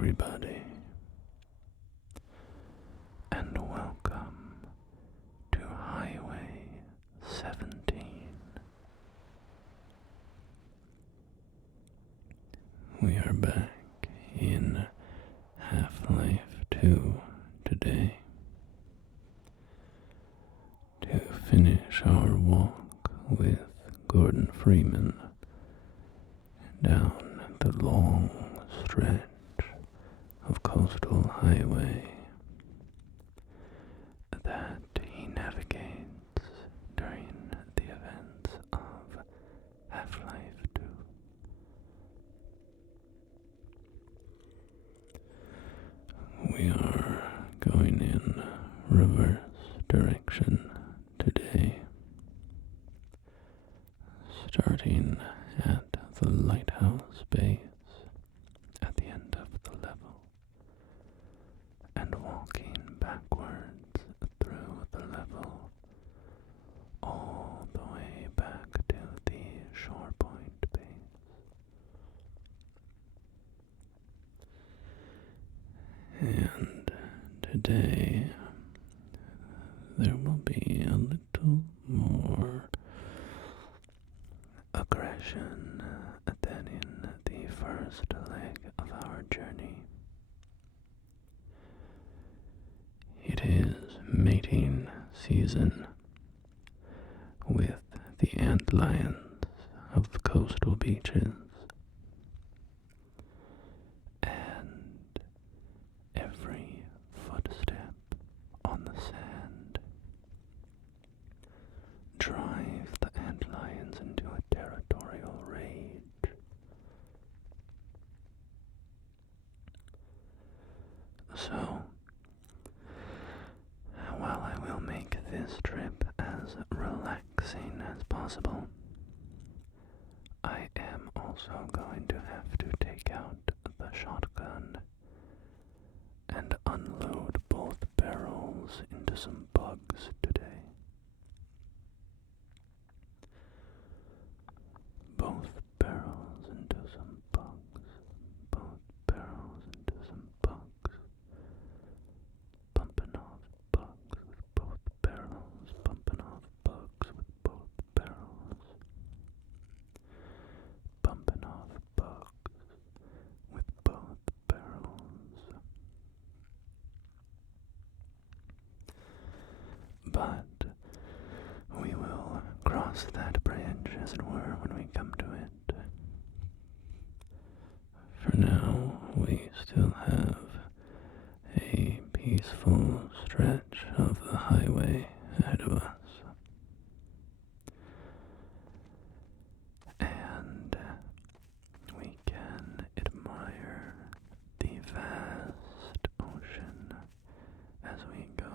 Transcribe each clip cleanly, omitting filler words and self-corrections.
everybody, and welcome to Highway 17. We are back in Half-Life 2 today to finish our walk with Gordon Freeman down the long stretch of coastal highway that he navigates during the events of Half-Life 2. We are going in reverse direction today, starting at the lighthouse base at the end of the level and walking backwards through the level all the way back to the shore point base. And today there will be a little more aggression than in the first leg of our journey. It is mating season with the antlions of the coastal beaches, and every footstep on the sand drives the antlions into a territorial rage. So, while I will make this trip as relaxing as possible, I am also going to have to take out the shotgun and unload both barrels into some bugs today. Both barrels into some bugs. Both barrels into some bugs. Bumping off bugs with both barrels. Bumping off bugs with both barrels. Bumping off bugs with both barrels. But we will cross that bridge, as it were, when we come to it. For now, we still have a peaceful stretch of the highway ahead of us. And we can admire the vast ocean as we go.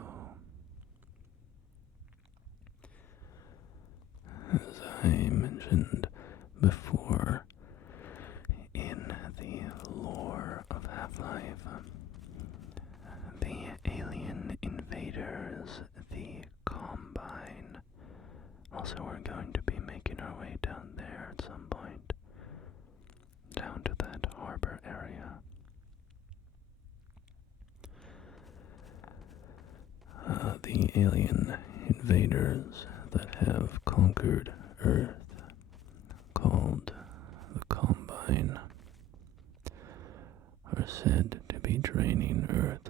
As I mentioned before, in the lore of Half-Life, the alien invaders, the Combine, also we're going to be making our way down there at some point, down to that harbor area. The alien invaders that have conquered Earth, called the Combine, are said to be draining Earth's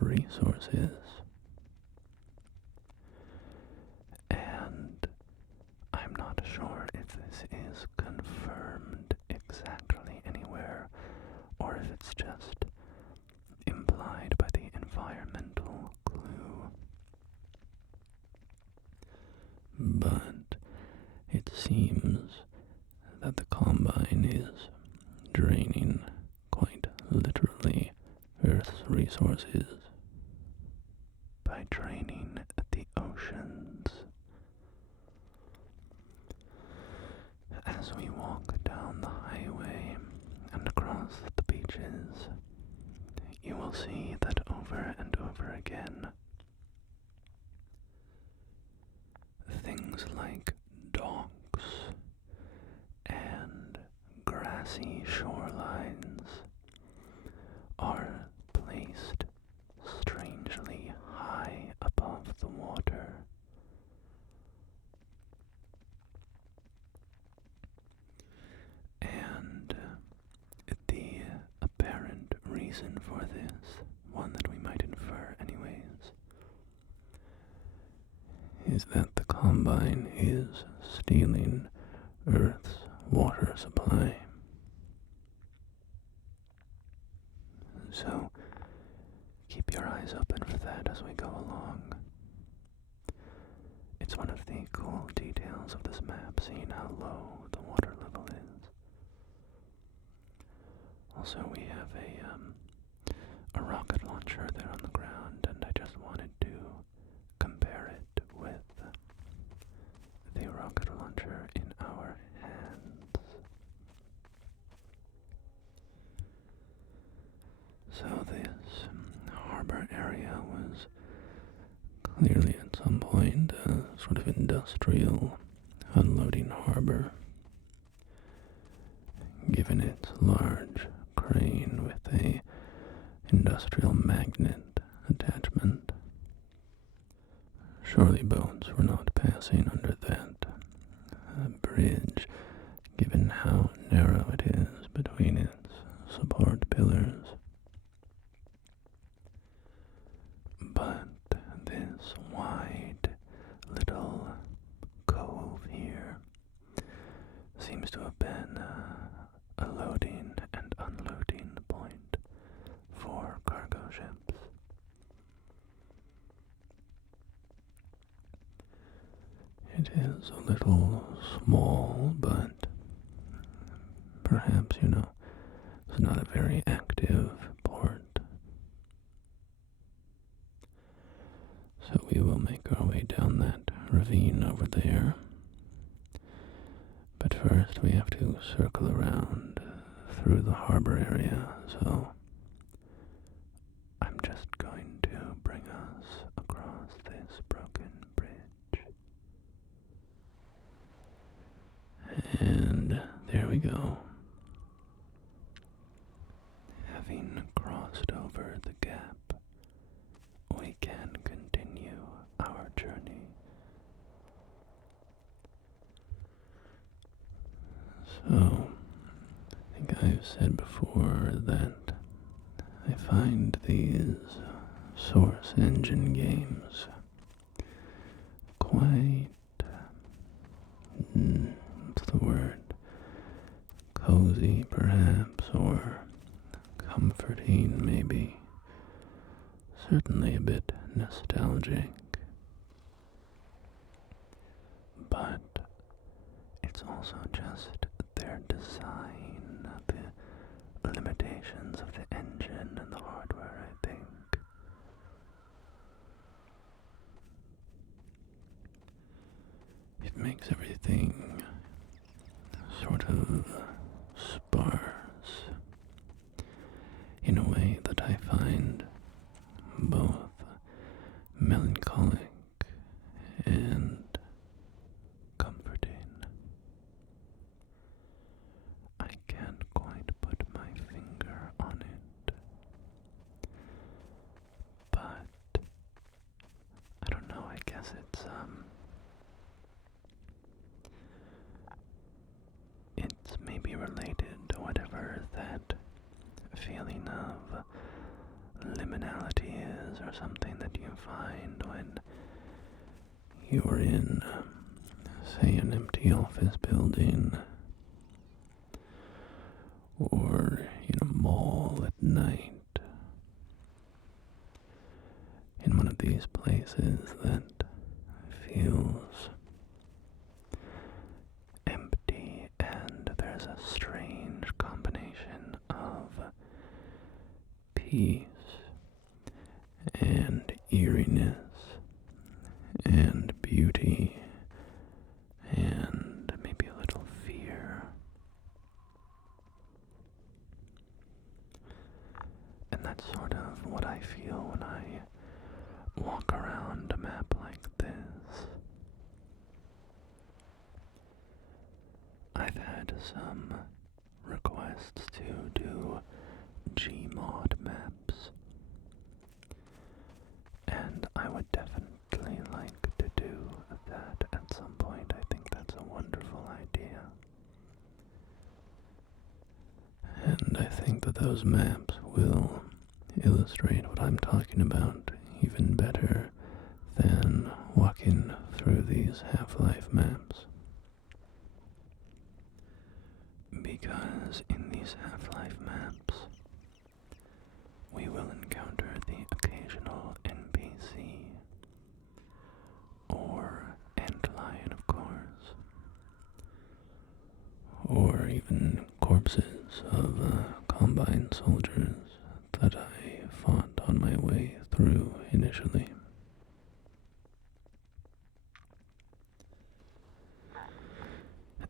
resources. And I'm not sure if this is confirmed exactly anywhere, or if it's just implied by the environmental clue. But it seems that the Combine is draining, quite literally, Earth's resources by draining the oceans. As we walk down the highway and across the beaches, you will see that over and over again, things like docks and grassy shorelines are design is stealing Earth's water supply. So, keep your eyes open for that as we go along. It's one of the cool details of this map, seeing how low the water level is. Also, we have a rocket launcher there on the ground, and I just wanted to compare it with the rocket launcher in our hands. So this harbor area was clearly at some point a sort of industrial unloading harbor, given its large crane with a industrial magnet attachment. Surely boats were not passing under that bridge, given how narrow it is between its support pillars. But this wide little cove here seems to have been a loading and unloading point for cargo ships. It is a little small, but perhaps, it's not a very active port. So we will make our way down that ravine over there. But first we have to circle around through the harbor area, so I'm just going to bring us across this broken bridge. And there we go. Having crossed over the gap, we can continue our journey. So, I think I've said before that I find these source engine games quite, what's the word, cozy perhaps, or comforting maybe, certainly a bit nostalgic, but it's also just their design, the limitations of the engine and the hardware, I think. It makes everything sort of sparse in a way that I find both melancholic and comforting. I can't quite put my finger on it, but I don't know, I guess it's maybe related to whatever that feeling of liminality is, or something that you find when you're in, say, an empty office building, or in a mall at night, in one of these places that feels empty, and there's a strange combination of peace and eeriness and beauty and maybe a little fear. And that's sort of what I feel when I walk around a map like this. I've had some requests to do Gmod maps, and I would definitely like to do that at some point. I think that's a wonderful idea. And I think that those maps will illustrate what I'm talking about even better than walking through these Half-Life maps. Because in these Half-Life maps, we will encounter the occasional NPC, or antlion, of course, or even corpses of Combine soldiers that I fought on my way through initially.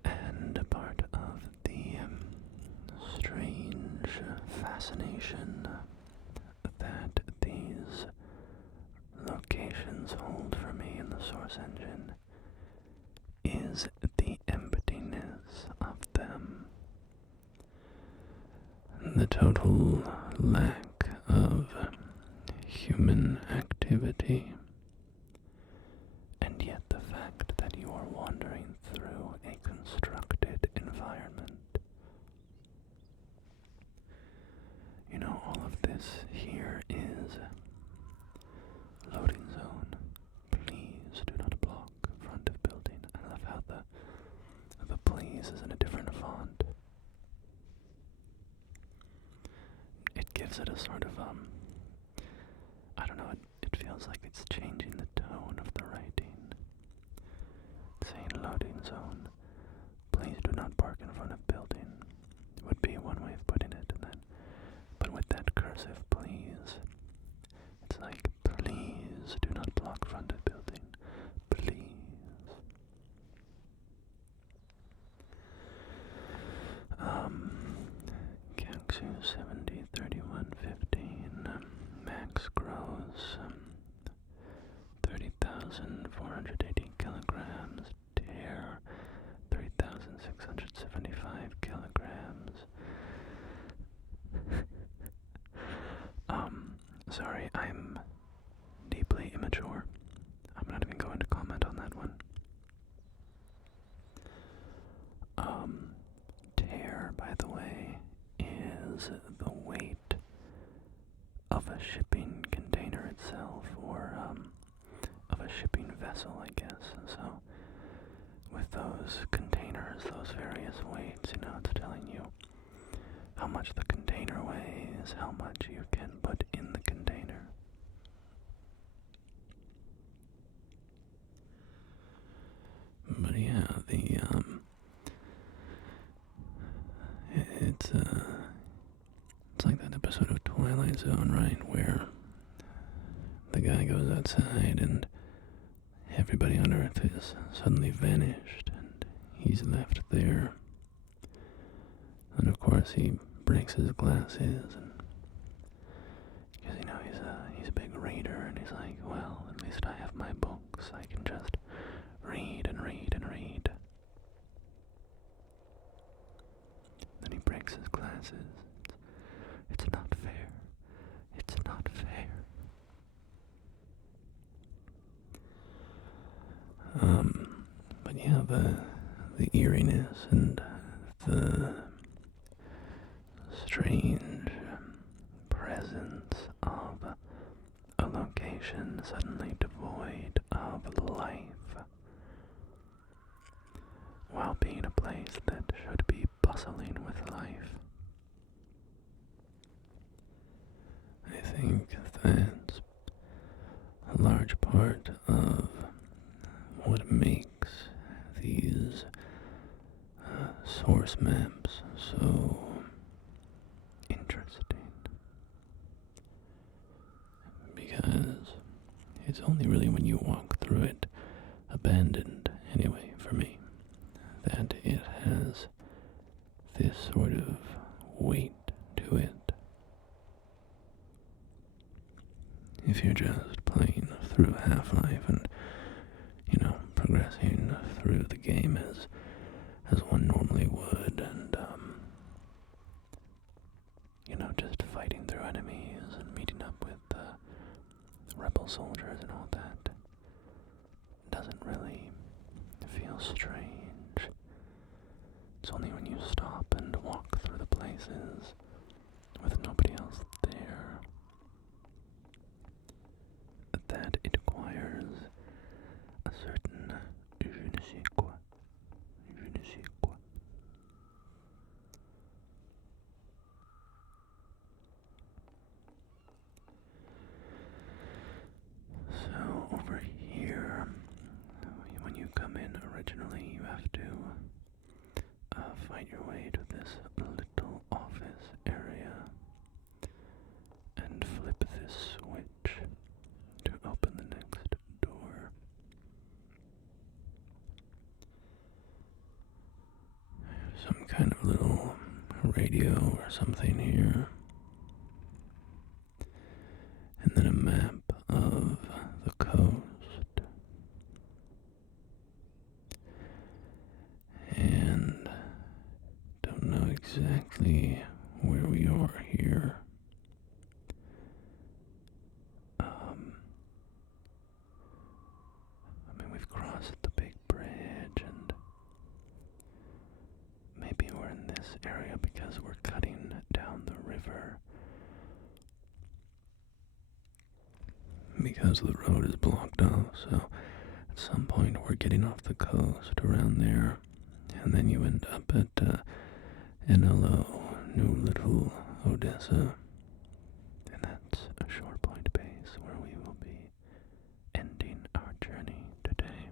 And a part of the strange fascination that these locations hold for me in the source engine is the emptiness of them. The total lack of human activity, and yet the fact that you are wandering through a constructed environment. You know, all of this here is loading zone. Please do not block front of building. I love how the please is in a different font. It gives it a sort of, I don't know, it feels like it's changing the tone of the writing. Saying loading zone, please do not park in front of building, would be one way of putting it, and then, but with that cursive please, it's like, please do not block front of building, please. Kaksu 70, 31, 15, max grows, 30,480 kilograms, tear, 3,675 kilograms. Sorry, I'm deeply immature. I'm not even going to comment on that one. Tear, by the way, is the weight of a shipping container itself, or of a shipping vessel, I guess. So with those containers, those various weights, you know, it's telling you how much the container weighs, how much you can put in the container. But yeah, it's like that episode of Twilight Zone, right, where the guy goes outside and everybody on Earth is suddenly vanished and he's left there. And of course he breaks his glasses, and because, you know, he's a big reader, and he's like, well, at least I have my books, I can just read and read and read. Then he breaks his glasses. It's not fair. It's not fair. But yeah, the eeriness and the strange presence of a location suddenly devoid of life, while being a place that should be bustling with life. I think that's a large part of what makes these source maps so interesting. Because it's only really when you walk through it, abandoned anyway for me, that it has this sort of weight to it. If you're just playing through Half-Life and, you know, progressing through the game as one normally would, and, you know, just fighting through enemies and meeting up with rebel soldiers and all that, doesn't really feel strange. It's only when you stop and walk through the places with nobody else there that it acquires radio or something here. And then a map of the coast. And don't know exactly where we are here. We've crossed the big bridge, and maybe we're in this area because we're cutting down the river. Because the road is blocked off, so at some point we're getting off the coast around there, and then you end up at NLO, New Little Odessa, and that's a short point base where we will be ending our journey today.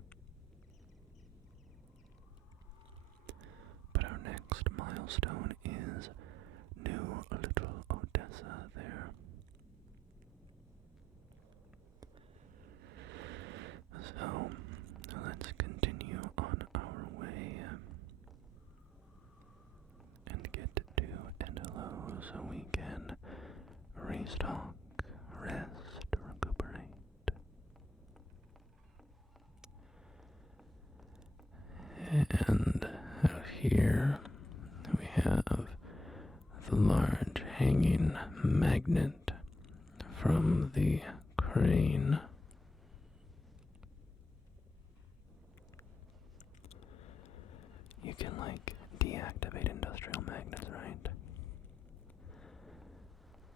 But our next milestone is New Little Odessa there. So, let's continue on our way and get to NLO so we can restock, rest, recuperate. And out here we have the large hanging magnet from the crane. You can deactivate industrial magnets, right?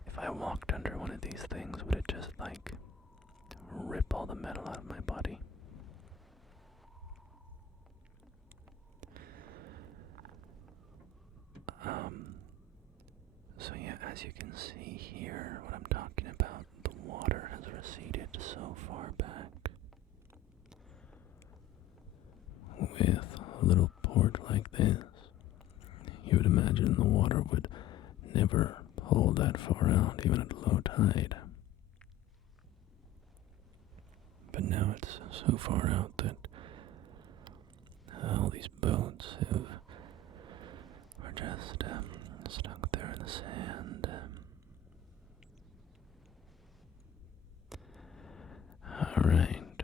If I walked under one of these things, would it just rip all the metal out of my body? So yeah, as you can see here, what I'm talking about, the water has receded so far back. With a little port like this, you would imagine the water would never pull that far out, even at low tide. But now it's so far out that all these boats are just stuck there in the sand. Alright,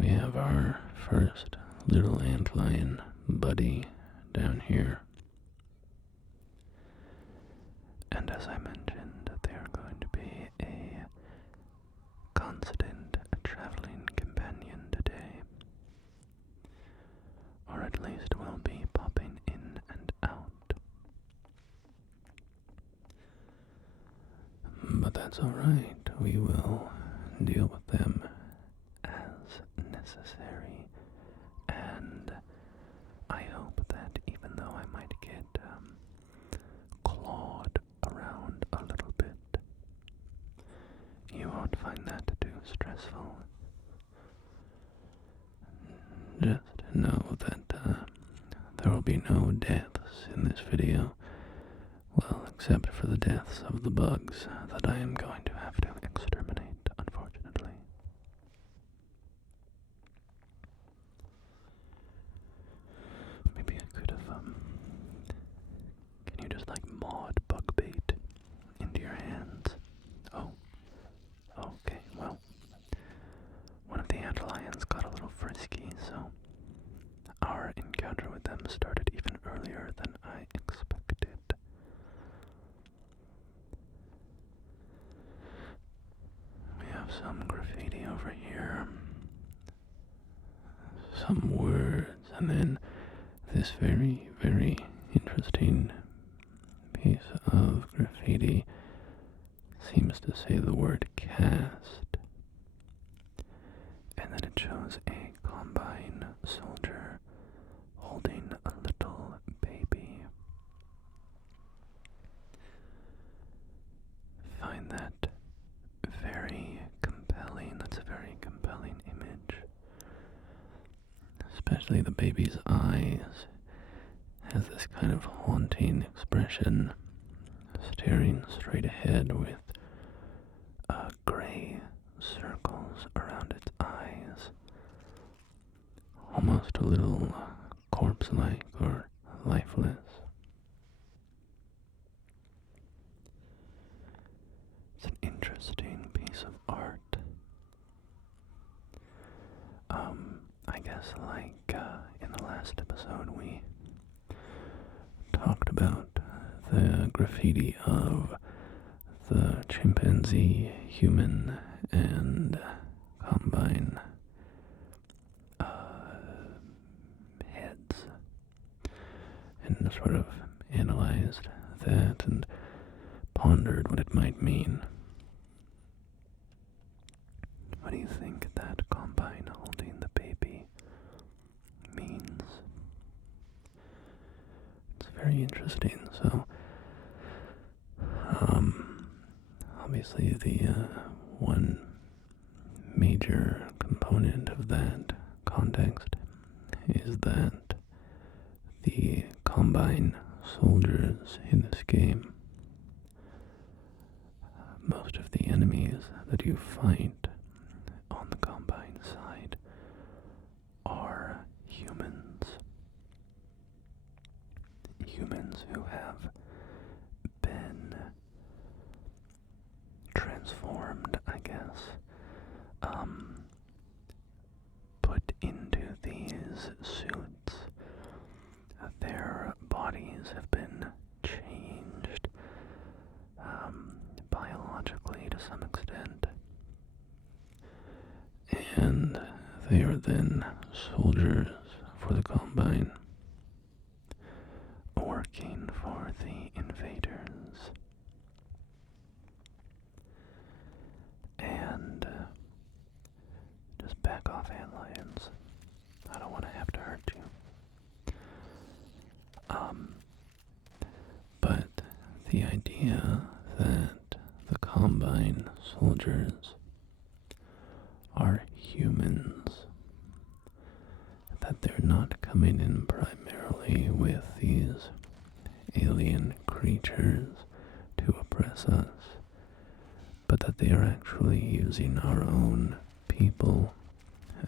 we have our first little antlion buddy down here. And as I mentioned, they are going to be a constant traveling companion today. Or at least will be popping in and out. But that's alright, we will deal with them as necessary. And I hope that even though I might get clawed around a little bit, you won't find that too stressful. Just know that there will be no deaths in this video. Well, except for the deaths of the bugs that I am going to have to exterminate, unfortunately. Maybe I could have, can you just mod bug bait into your hands? Oh. Okay, well, one of the antlions got a little frisky, so our encounter with them started even earlier than I expected. We have some graffiti over here, some words, and then this very, very interesting piece of graffiti seems to say the word cast, and then it shows a combine soldier holding a little baby. Find that very compelling. That's a very compelling image. Especially the baby's eyes has this kind of haunting expression, staring straight ahead with gray circles around its eyes, almost a little corpse-like or lifeless. piece of art. I guess like in the last episode we talked about the graffiti of the chimpanzee, human, and combine heads, and sort of analyzed that and pondered what it might mean. What do you think that combine holding the baby means? It's very interesting. So, obviously the one major component of that context is that the combine soldiers in this game, most of the enemies that you fight on the combine side are humans. Humans who have been transformed, I guess, put into these suits. Their bodies have been changed biologically to some extent, and they are then soldiers for the combine, working for the invaders. And just back off, antlions. I don't want to have to hurt you. But the idea that the combine soldiers are humans, that they're not coming in primarily with these alien creatures to oppress us, but that they are actually using our own people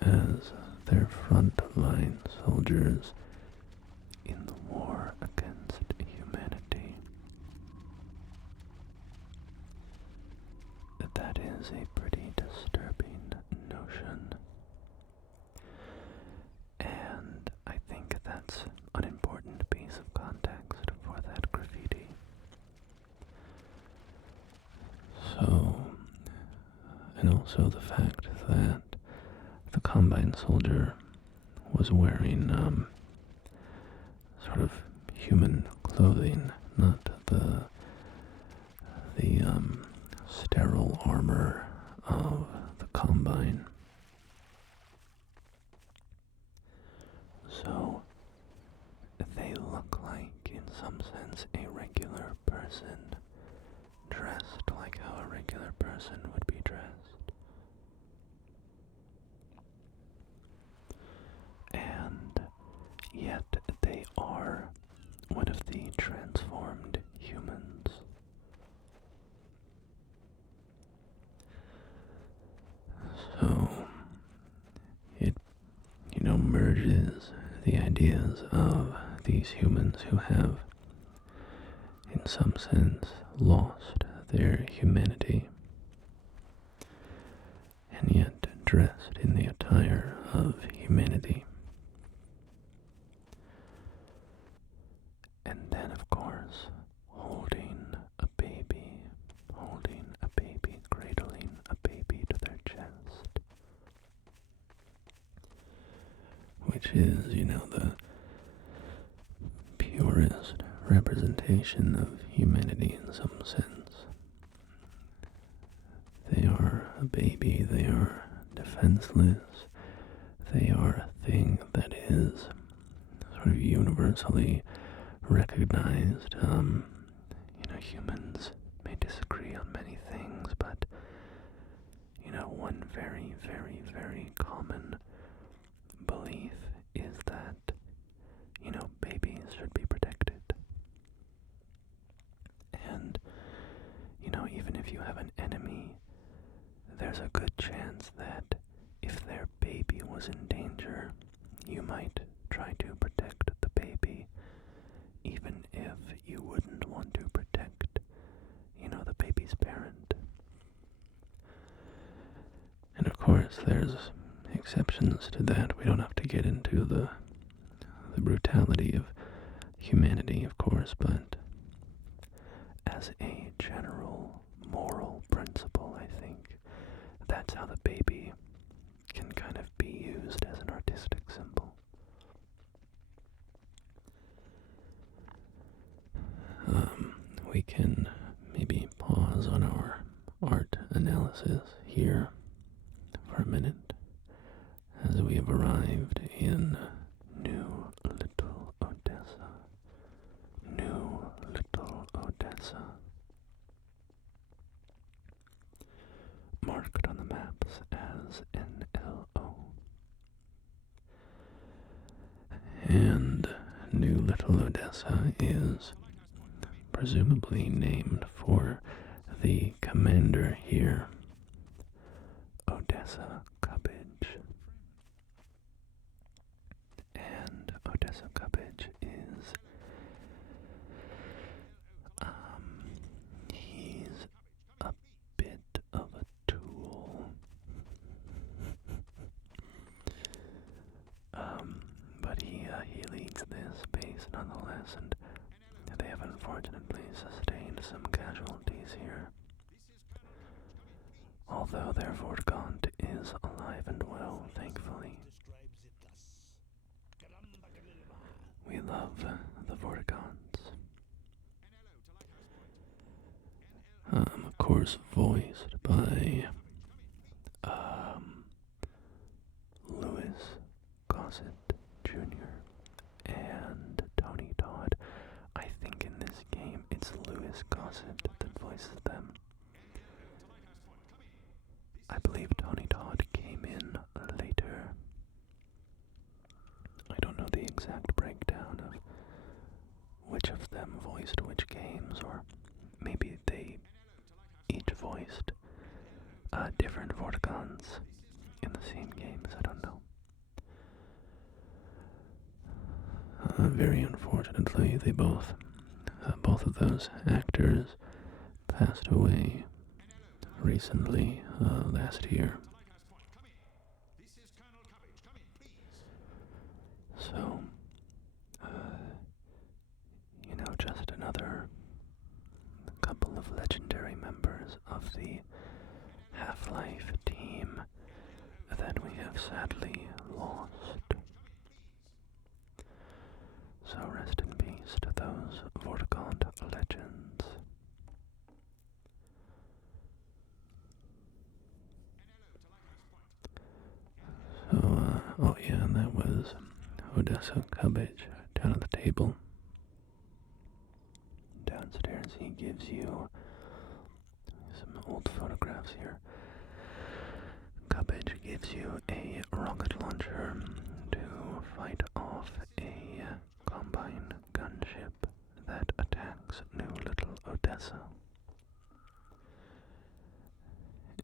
as their frontline soldiers in the war against humanity. That is a pretty disturbing notion, and I think that's an important piece of context for that graffiti. So, and also the fact that the combine soldier was wearing sort of human clothing, not the sterile armor of the combine. So they look like, in some sense, a regular person, dressed like how a regular person would be dressed. And yet they are one of the transformed humans. So it, merges the ideas of these humans who have, in some sense, lost their humanity, and yet dressed in the attire of humanity. And then, of course, holding a baby, cradling a baby to their chest, which is, the purest representation of humanity in some sense. They are a baby, they are defenseless, they are a thing that is sort of universally recognized. Humans may disagree on many things, but, one very, very, very common belief is that, babies should be protected. And, even if you have an enemy, there's a good chance that if their baby was in danger, you might try to protect the baby, even if you wouldn't want to protect, the baby's parent. course, there's exceptions to that. We don't have to get into the brutality of humanity, of course, but as a general moral principle, I think that's how the baby can kind of be used as an artistic symbol. We can maybe pause on our art analysis here for a minute as we have arrived in New Little Odessa. New Little Odessa. Marked on the maps as NLO. And New Little Odessa is presumably named for the commander here, Odessa Cubbage. And Odessa Cubbage is, he's a bit of a tool. But he leads this base nonetheless, and they have unfortunately sustained some casualties here. Although their Vortigaunt is alive and well, thankfully. We love the Vortigaunts. Of course, voiced by Louis Gossett Jr. and Tony Todd. I think in this game it's Louis Gossett that voices them. I believe Tony Todd came in later. I don't know the exact breakdown of which of them voiced which games, or maybe they each voiced different Vortigaunts in the same games. I don't know. Very unfortunately, they both of those actors passed away recently, last year. So, just another couple of legendary members of the Half-Life team that we have sadly lost. So rest in peace to those Vortigaunt legends. So, oh yeah, and that was Odessa Cubbage down at the table. Downstairs he gives you some old photographs here. Cubbage gives you a rocket launcher to fight off a Combine gunship that attacks New Little Odessa.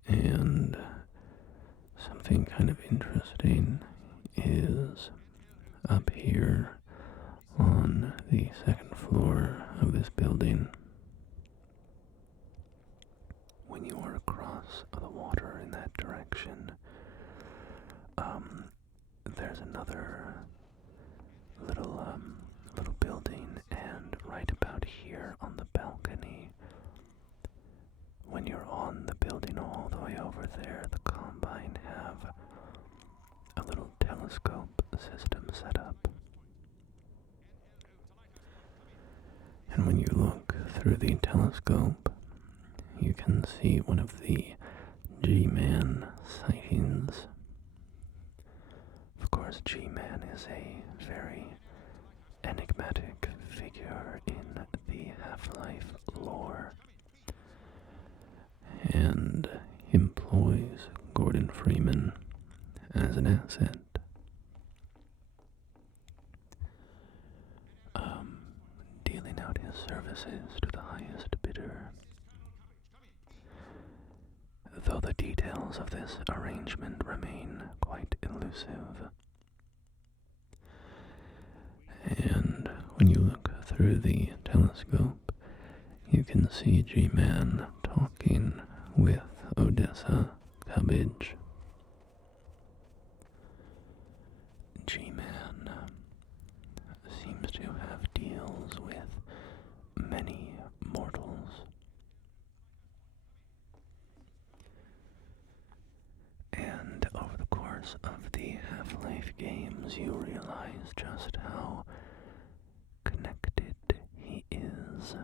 And something kind of interesting is up here on the second floor of this building. When you are across the water in that direction, there's another little building, and right about here on the balcony, when you're on the building all the way over there, the Combine have a little telescope system set up. And when you look through the telescope, you can see one of the G-Man sightings. Of course, G-Man is a very enigmatic figure in the Half-Life lore, and employs Gordon Freeman as an asset. Dealing out his services to the highest bidder. Though the details of this arrangement remain quite elusive. And when you look through the telescope, you can see G-Man talking with Odessa Cubbage. G-Man seems to have deals with many mortals. And over the course of the Half-Life games, you realize just how connected he is.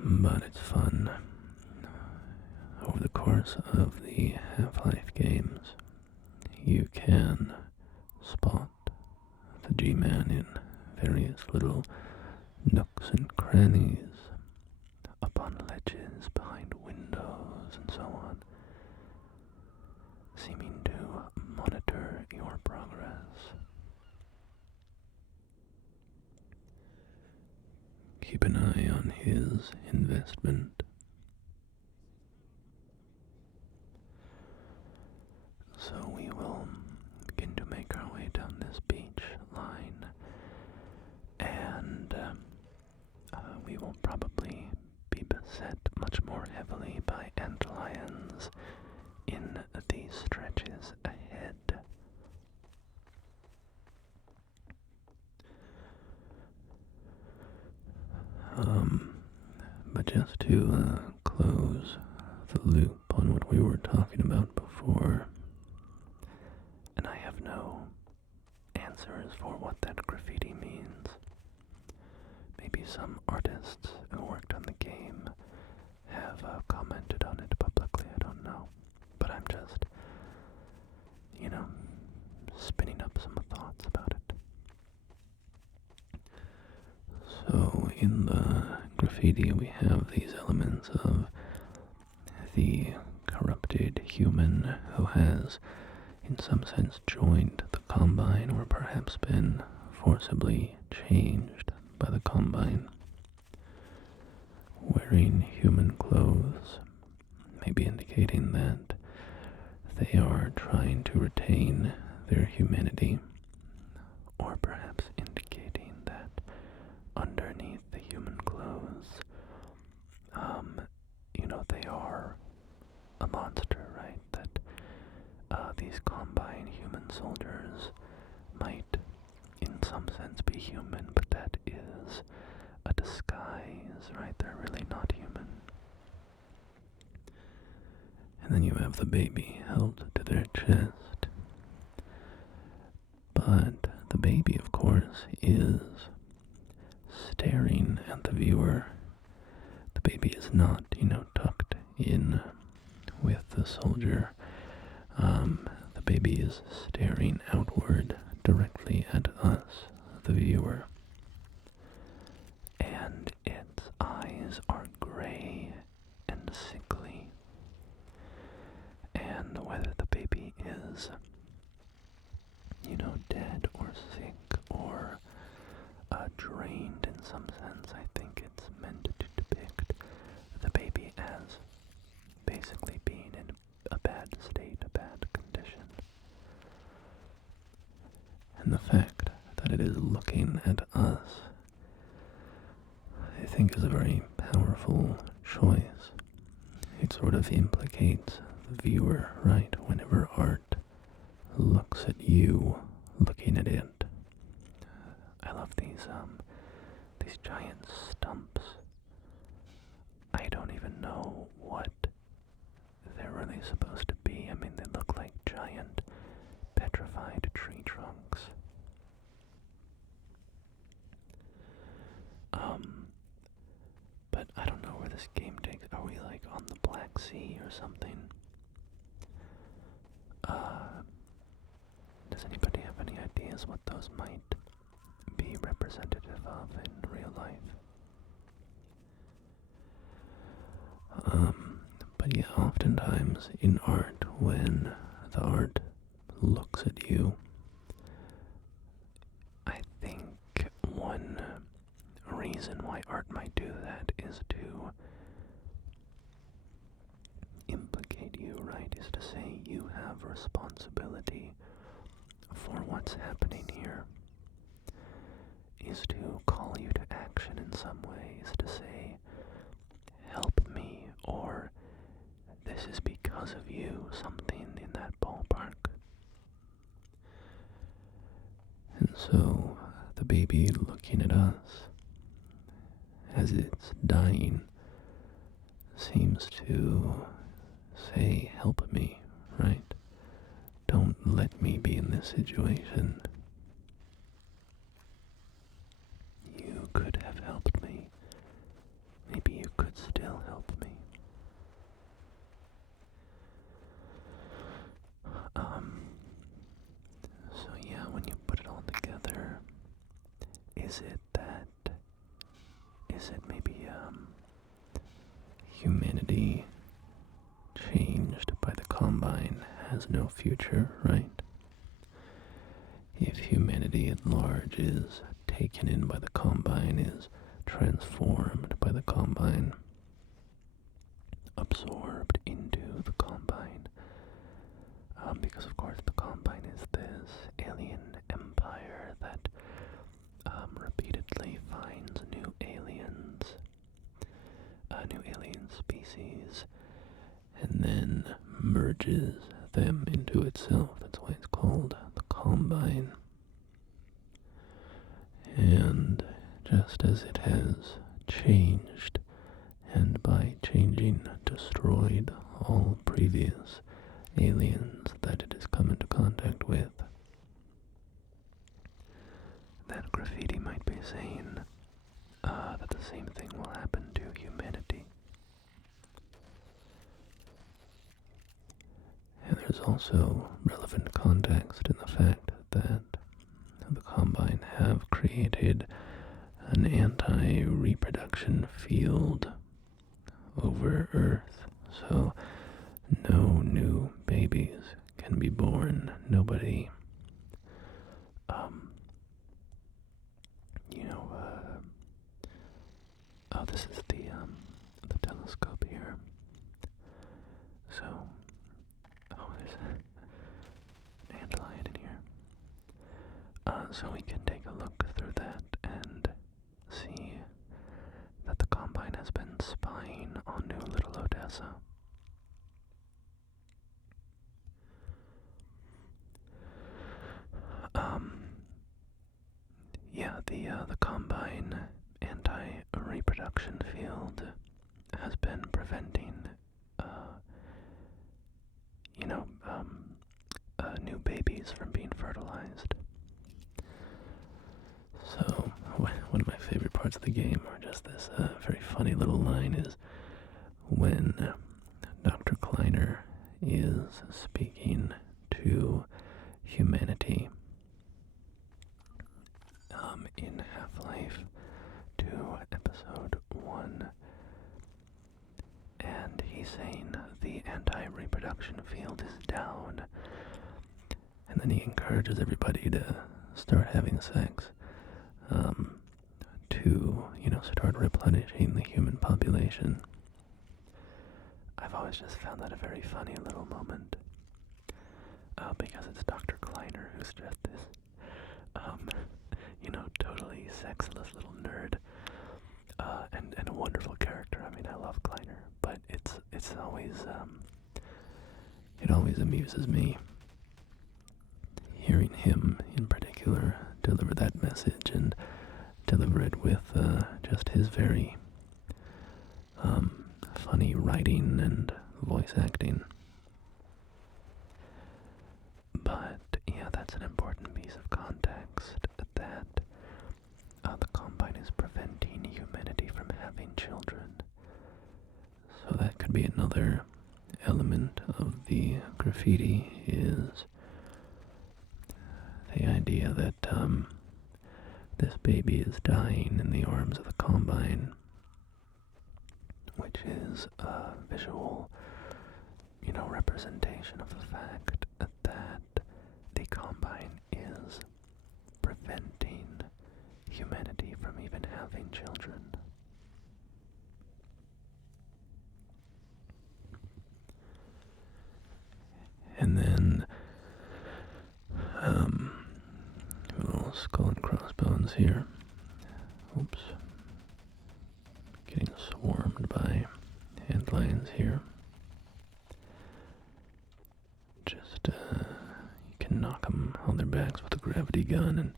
But it's fun. Over the course of the Half-Life games, you can spot the G-Man in various little nooks and crannies, up on ledges, behind windows, and so on, seeming to monitor your progress. Keep an eye on his investment. So we will begin to make our way down this beach line, and we will probably be beset much more heavily by antlions in the stretches ahead. But just to close the loop on what we were talking about before, and I have no answers for what that graffiti means. Maybe some artists who worked on the game have commented on it publicly, I don't know. But I'm just, spinning up some thoughts about it. So in the graffiti we have these elements of the corrupted human who has in some sense joined the Combine, or perhaps been forcibly changed by the Combine, wearing human clothes, maybe indicating that they are trying to retain their humanity, or perhaps indicating that underneath the human clothes, they are a monster, right? That these Combine human soldiers might, in some sense, be human, but that is a disguise, right? They're really not human. And then you have the baby held to their chest. But the baby, of course, is staring at the viewer. The baby is not, tucked in with the soldier. The baby is staring outward directly at us, the viewer. And its eyes are gray and sickly. And whether the baby is, dead or sick or drained in some sense, I think it's meant to depict the baby as basically being in a bad state, a bad condition. And the fact that it is looking at us, I think, is a very powerful choice. It sort of implicates the viewer, right? Whenever art looks at you looking at it. I love these giant stumps. I don't even know what they're really supposed to be. I mean, they look like giant petrified tree trunks. But I don't know where this game takes. Are we like on the Black Sea or something? Does anybody have any ideas what those might be representative of in real life? But yeah, oftentimes in art, when the art looks at you, I think one reason why art might do that is to implicate you, right? Is to say you have responsibility for what's happening here. Is to call you to action in some way. Is to say, help me, or this is because because of you, something in that ballpark. And so the baby looking at us as it's dying seems to say, help me, right? Don't let me be in this situation. You could have helped me. Maybe you could still help me. So yeah, when you put it all together, is it maybe, humanity changed by the Combine has no future, right? If humanity at large is taken in by the Combine, is transformed by the Combine, absorbed into the Combine, because of course the Combine is this alien empire that repeatedly finds new aliens, new alien species, and then merges them into itself. That's why it's called the Combine. And just as it has changed, and by changing destroyed all previous aliens that it has come into contact with, that Graffiti might be saying that the same thing will happen to humanity. And there's also relevant context in the fact that the Combine have created an anti-reproduction field over Earth, so no new babies can be born. Nobody, this is the telescope here. So, there's an antlion in here. So we can take a look through that and see that the Combine has been spying on New Little Odessa. The Combine anti-reproduction field has been preventing, new babies from being fertilized. So, one of my favorite parts of the game, or just this very funny little line, is when Dr. Kleiner is speaking to humanity in Half-Life 2, Episode 1, and he's saying the anti-reproduction field is down, and then he encourages everybody to start having sex, to, start replenishing the human population. I've always just found that a very funny little moment, because it's Dr. Kleiner who's just this, totally sexless little nerd, and a wonderful character. I mean, I love Kleiner, but it's always, it always amuses me hearing him in particular deliver that message, and deliver it with just his very funny writing and voice acting. But yeah, that's an important piece of context, that the Combine is preventing humanity from having children. So that could be another element of the Graffiti, is the idea that this baby is dying in the arms of the Combine, which is a visual, representation of the fact that the Combine is preventing humanity from even having children. And then, a little skull and crossbones here. Oops. Getting swarmed by antlions here. gravity gun and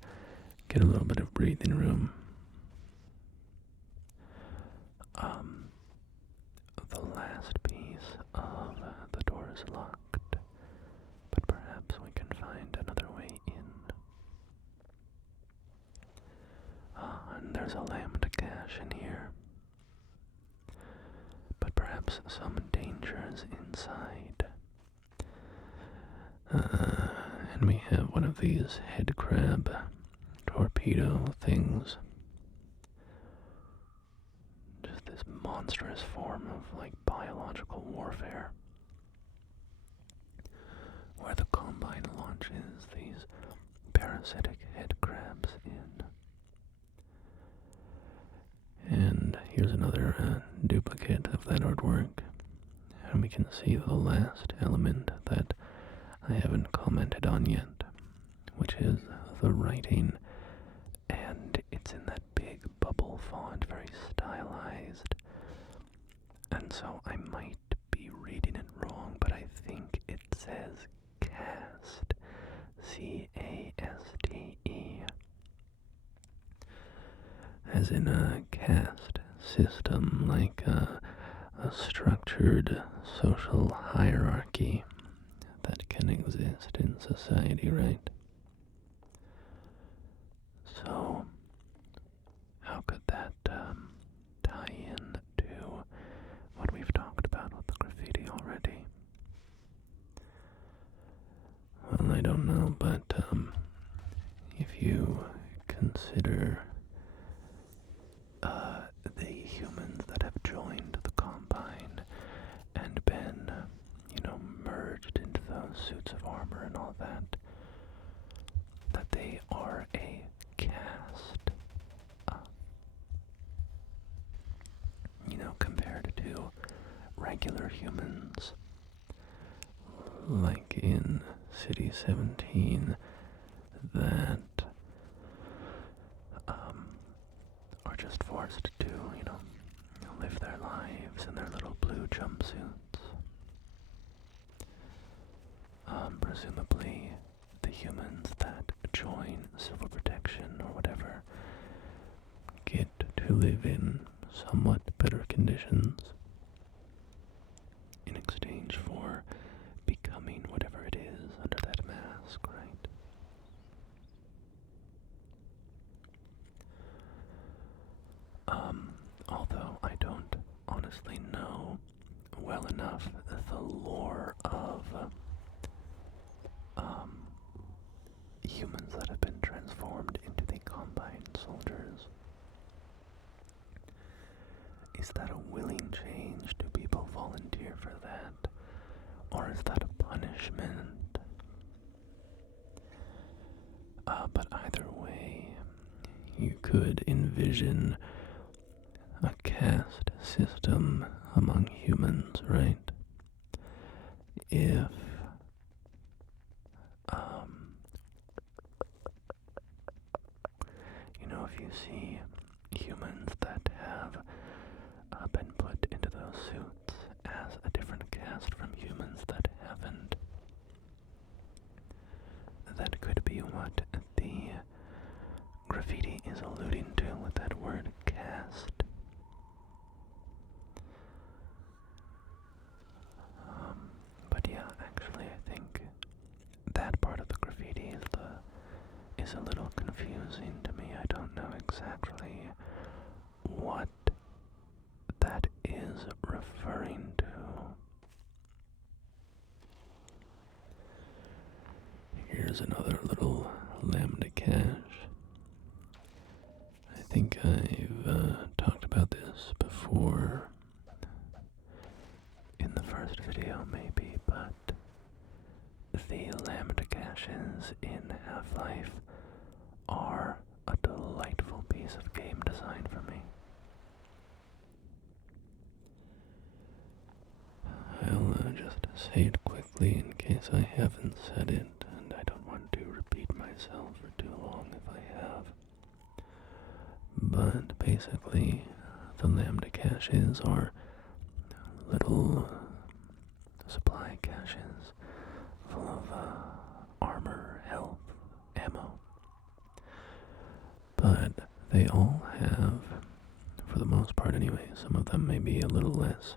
get a little bit of breathing room. The last piece of the door is locked, but perhaps we can find another way in. And there's a Lambda cache in here, but perhaps some dangers inside. And we have one of these head crab torpedo things. Just this monstrous form of, like, biological warfare, where the Combine launches these parasitic head crabs in. And here's another duplicate of that artwork. And we can see the last element that I haven't commented on yet, which is the writing. And it's in that big bubble font, very stylized. And so I might be reading it wrong, but I think it says cast. C-A-S-T-E. As in a caste system, like a structured social hierarchy that can exist in society, right? So, how could that tie in to what we've talked about with the graffiti already? Well, I don't know, but if you consider the humans that have joined the Combine and been, merged into those suits of armor and all that, that they are a caste, compared to regular humans. like in City 17, that are just forced to, live their lives in their little blue jumpsuits. Presumably, the humans that join civil protection or whatever get to live in somewhat better conditions in exchange for becoming whatever it is under that mask, right? Although I don't honestly know well enough the lore of humans that have been transformed into the Combine soldiers. Is that a willing change? Do people volunteer for that? Or is that a punishment? But either way, you could envision a caste system among humans, right? If if you see humans that have been put into those suits as a different caste from humans that haven't, that could be what the graffiti is alluding to with that word caste. But yeah, actually I think that part of the graffiti is a little confusing to me. I don't know exactly what that is referring to. Here's another little Lambda cache. I think I've talked about this before. In the first video maybe, but the Lambda caches in Half-Life are a delightful piece of game design for me. I'll just say it quickly in case I haven't said it, and I don't want to repeat myself for too long if I have. But basically, the Lambda caches are little Supply caches full of armor, health, ammo. they all have, for the most part anyway, some of them may be a little less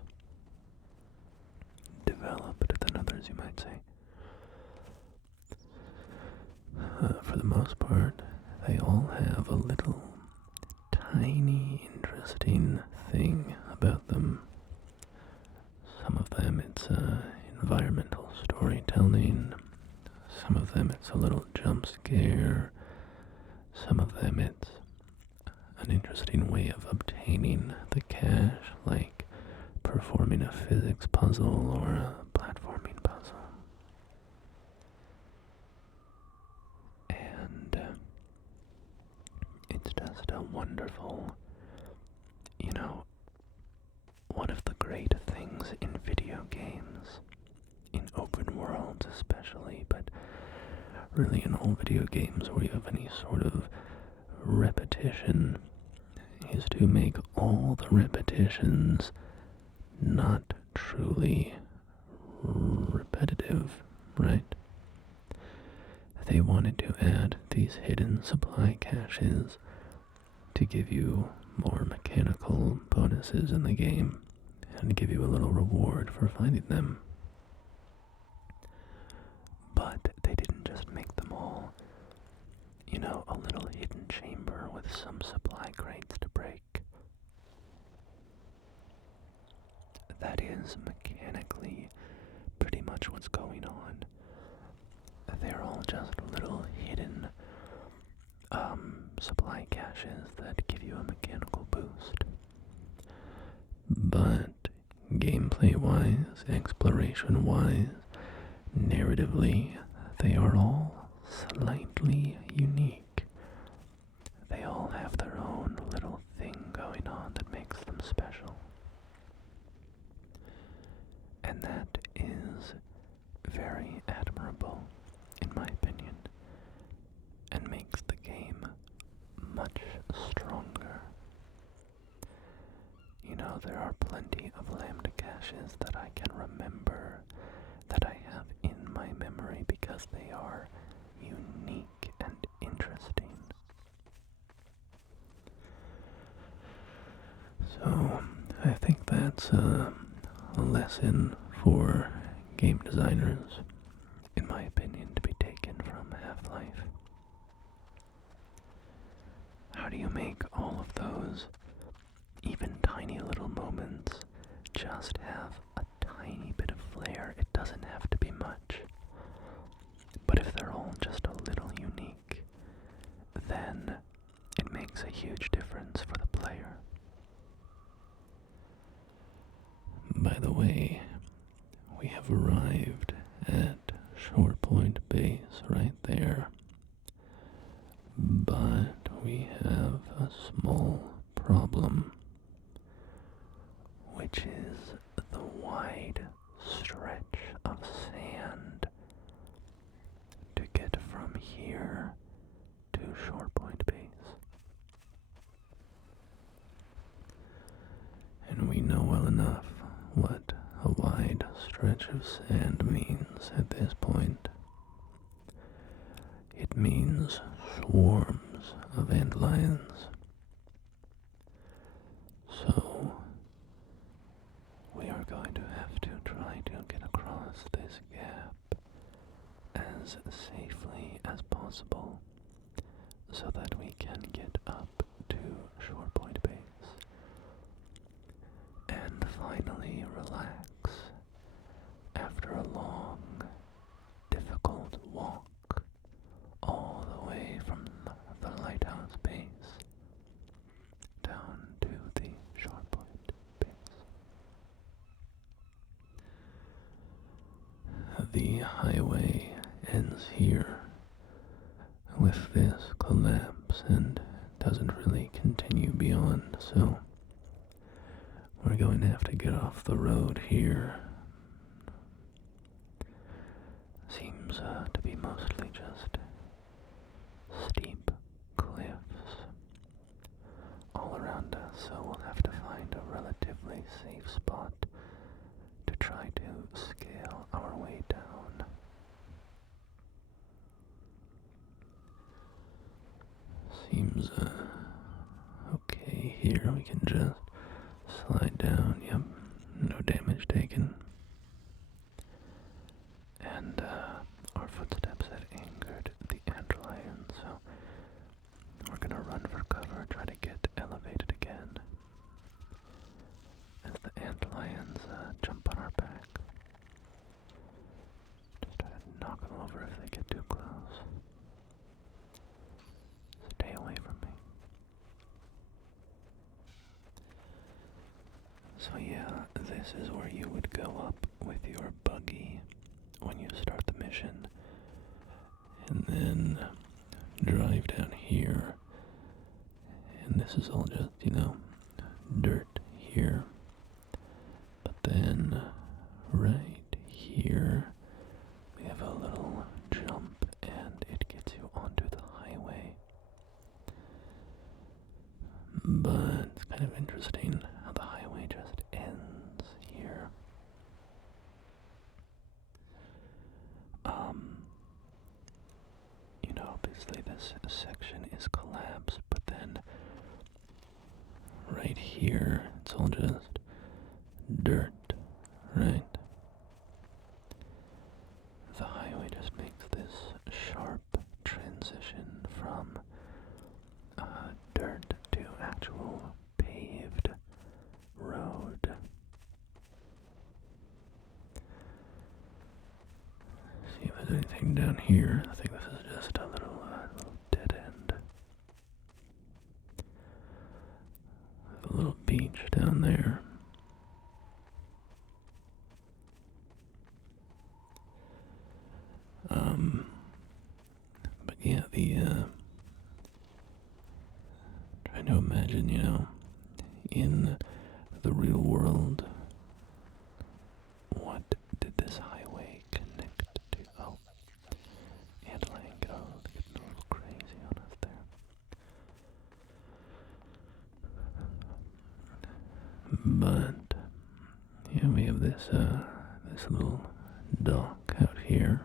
developed than others, you might say. For the most part, they all have a little tiny interesting thing about them. Some of them it's environmental storytelling, some of them it's a little jump scare, some of them it's an interesting way of obtaining the cache, like performing a physics puzzle or a platforming puzzle. And it's just a wonderful, one of the great things in video games, in open worlds especially, but really in all video games where you have any sort of repetition, is to make all the repetitions not truly repetitive, right? They wanted to add these hidden supply caches to give you more mechanical bonuses in the game and give you a little reward for finding them. But they didn't just make them all, a little hidden chamber with some supply crates to break. That is mechanically pretty much what's going on. They're all just little hidden supply caches that give you a mechanical boost. But gameplay-wise, exploration-wise, narratively, they are all slightly unique. They all have their own little thing going on that makes them special. And that is very admirable, in my opinion, and makes the game much stronger. There are plenty of Lambda caches that I can remember, that I have in my memory because they are unique and interesting. So, I think that's a lesson for game designers, in my opinion, to be taken from Half-Life. How do you make all of those, even tiny little moments, just have a tiny bit of flair? It doesn't have to be much. But if they're all just a little unique, then it makes a huge difference for the player. By the way, we have arrived at Short Point Base right there. But we have a small problem, which is the wide stretch of sand to get from here to Short Point Base. And we know well enough what a wide stretch of sand means at this point. It means swarms of antlions. So, we are going to have to try to get across this gap as safely as possible so that we can get up to Short Point Base and finally relax after a long, difficult walk all the way from the lighthouse base down to the Short Point Base. The highway ends here with this collapse and doesn't really continue beyond, so we're going to have to get off the road here. Seems to be mostly just steep cliffs all around us, so we'll have to find a relatively safe spot to try to scale our way down. Seems can just slide down. Yep, no damage taken. And our footsteps had angered the antlions, so we're gonna run for cover, try to get elevated again. As the antlions jump on our back. Just try to knock them over if they get too close. Stay away from me. So yeah, this is where you would go up with your buggy when you start the mission. And then drive down here. And this is all just, dirt here. But then right here we have a little jump and it gets you onto the highway. But it's kind of interesting how the highway just ends here. Obviously this section is collapsed, but then right here it's all just dirt, right? The highway just makes this sharp transition from dirt to actual paved road. See if there's anything down here. I think this is just a little dead end. A little beach down there. But yeah, trying to imagine, in the real world, what did this highway connect to? Oh, antlion, get a little crazy on us there. But yeah, we have this little dock out here.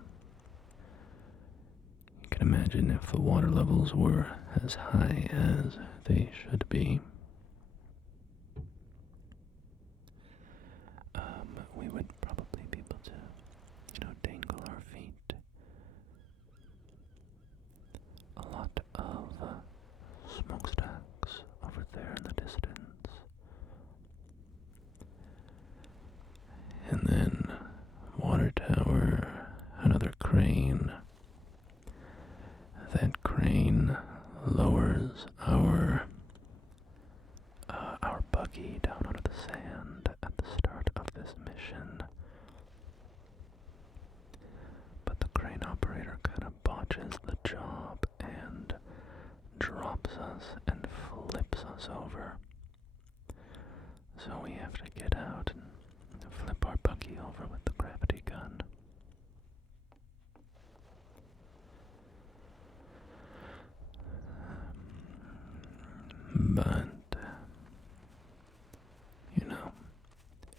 You can imagine if the water levels were as high as they should be. We would probably be able to, dangle our feet. A lot of smokestacks over there in the distance. And then water tower, another crane. That crane lowers our buggy down onto the sand at the start of this mission. But the crane operator kind of botches the job and drops us and flips us over. So we have to get out and flip our buggy over with the gravity gun. But,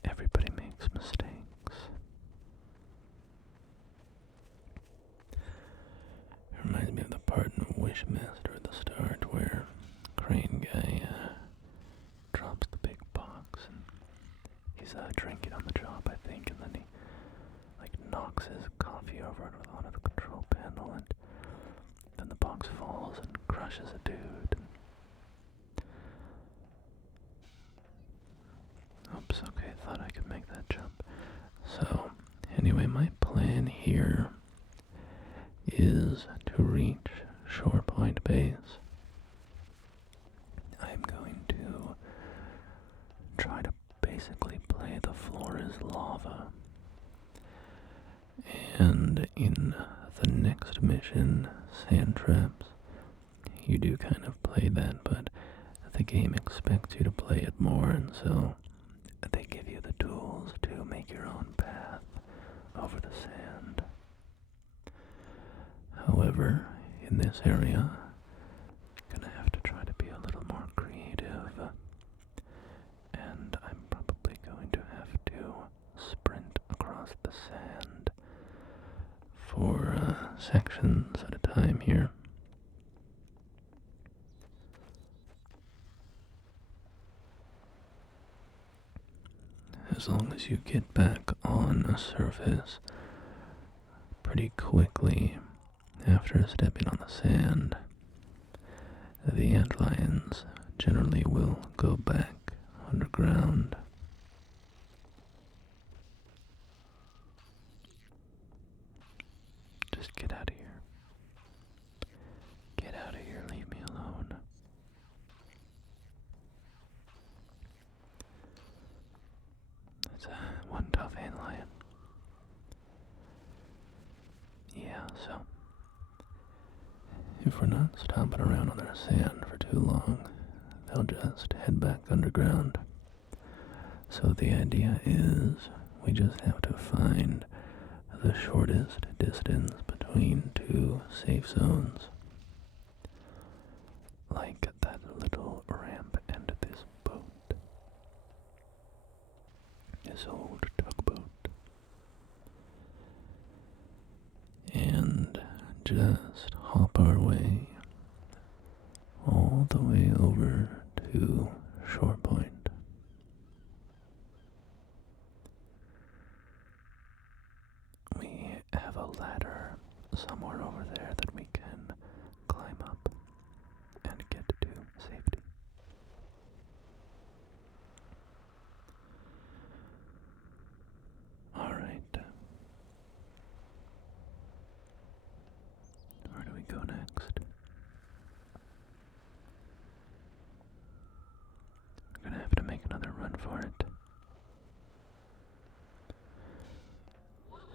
everybody makes mistakes. It reminds me of the part in Wishmaster at the start where Crane Guy drops the big box and he's drinking on the job, I think, and then he knocks his coffee over onto the control panel, and then the box falls and crushes a dude. Oops, okay, thought I could make that jump. So, anyway, my plan here is to reach Shore Point Base. I'm going to try to basically play the floor is lava. And in the next mission, Sand Traps, you do kind of play that, but the game expects you to play it more, and so they give you the tools to make your own path over the sand. However, in this area, I'm gonna have to try to be a little more creative, and I'm probably going to have to sprint across the sand for sections at a time here. as long as you get back on a surface pretty quickly after stepping on the sand, the antlions generally will go back underground. Just get out of here. Get out of here, leave me alone. That's one tough antlion. Yeah, so if we're not stomping around on their sand for too long, they'll just head back underground. So the idea is we just have to find the shortest distance between two safe zones. Like that little ramp and this boat. This old tugboat. And just hop our way all the way over to Shore Point. We have a ladder somewhere over there that we can climb up and get to safety. Alright. Where do we go next? We're gonna have to make another run for it.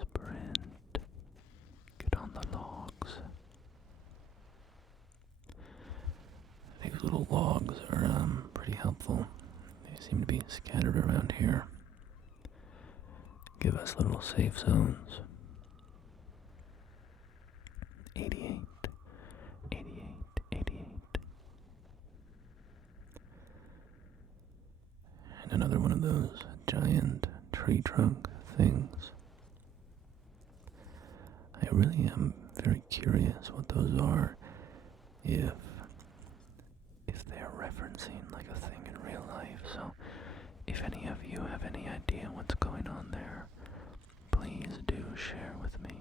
Sprint. Get on the logs. These little logs are pretty helpful. They seem to be scattered around here. Give us little safe zones. 88, 88, 88. And another one of those giant tree trunk things. I really am very curious what those are, if they're referencing like a thing in real life. So if any of you have any idea what's going on there, please do share with me.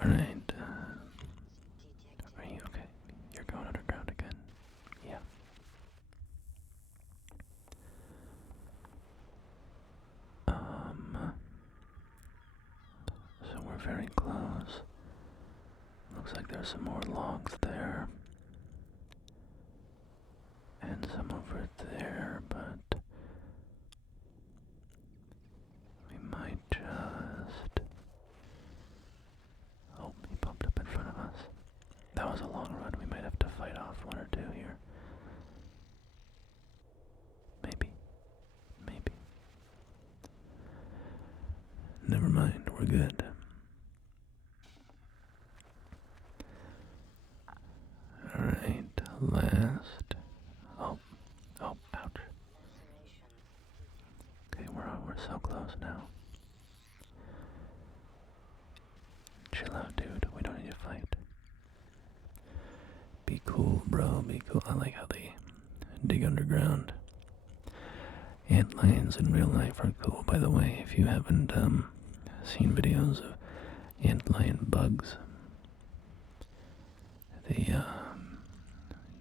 Alright, are you okay? You're going underground again? Yeah. So we're very close. Looks like there's some more logs there. And some over there, but we might just... Oh, he popped up in front of us. That was a long run. We might have to fight off one or two here. Maybe. Maybe. Never mind, we're good. Alright, last. Oh, ouch. Okay, we're so close now. Chill out, dude. We don't need to fight. Be cool, bro. Be cool. I like how they dig underground. Antlions in real life are cool, by the way. If you haven't seen videos of antlion bugs, they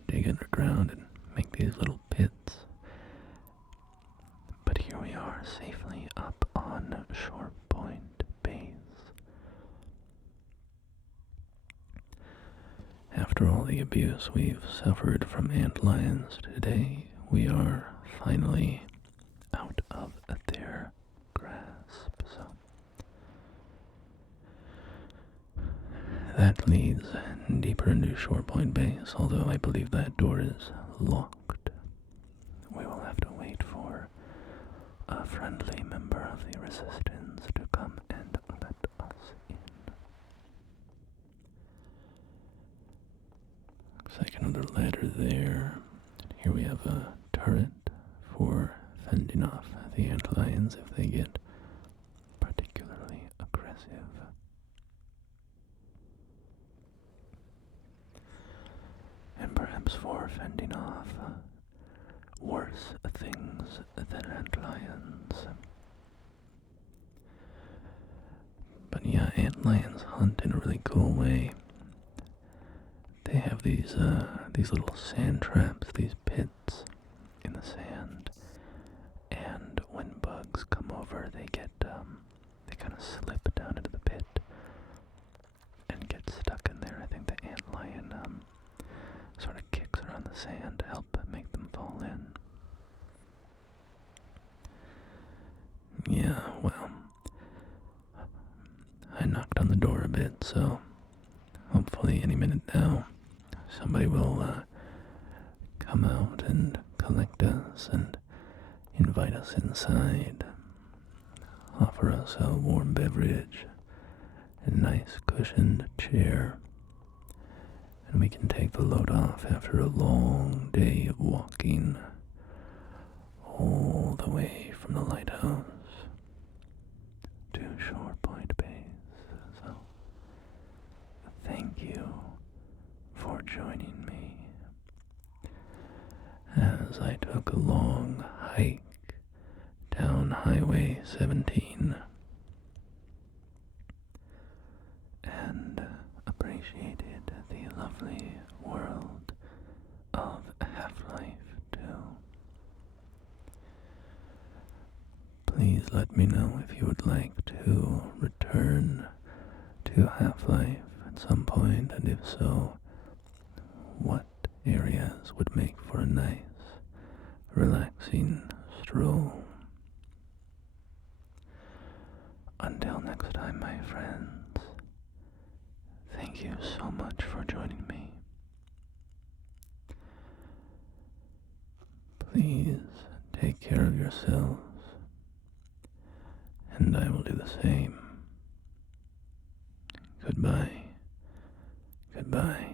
dig underground and make these little pits. But here we are, safely up on Shore Point Base. After all the abuse we've suffered from antlions today, we are finally out of their grasp. So that leads deeper into Shore Point Base, although I believe that door is locked. We will have to wait for a friendly member of the Resistance to come and let us in. Looks like another ladder there. Here we have a turret for fending off the antlions if they get particularly aggressive. And perhaps for fending off worse things than antlions. But yeah, antlions hunt in a really cool way. They have these little sand traps, these pits in the sand, and when bugs come over, they they kind of slip down into the pit and get stuck in there. I think the antlion sort of kicks around the sand to help make them fall in. Yeah, well, I knocked on the door a bit, so hopefully any minute now somebody will come out and collect us and invite us inside, offer us a warm beverage, a nice cushioned chair, and we can take the load off after a long day of walking all the way from the lighthouse to Shore Point Base. So, thank you for joining me as I took a long hike down Highway 17 and appreciated the lovely world of Half-Life 2. Please let me know if you would like to return to Half-Life at some point, and if so, what areas would make for a nice, relaxing stroll. Until next time, my friends, thank you so much for joining me. Please take care of yourselves, and I will do the same. Goodbye. Goodbye.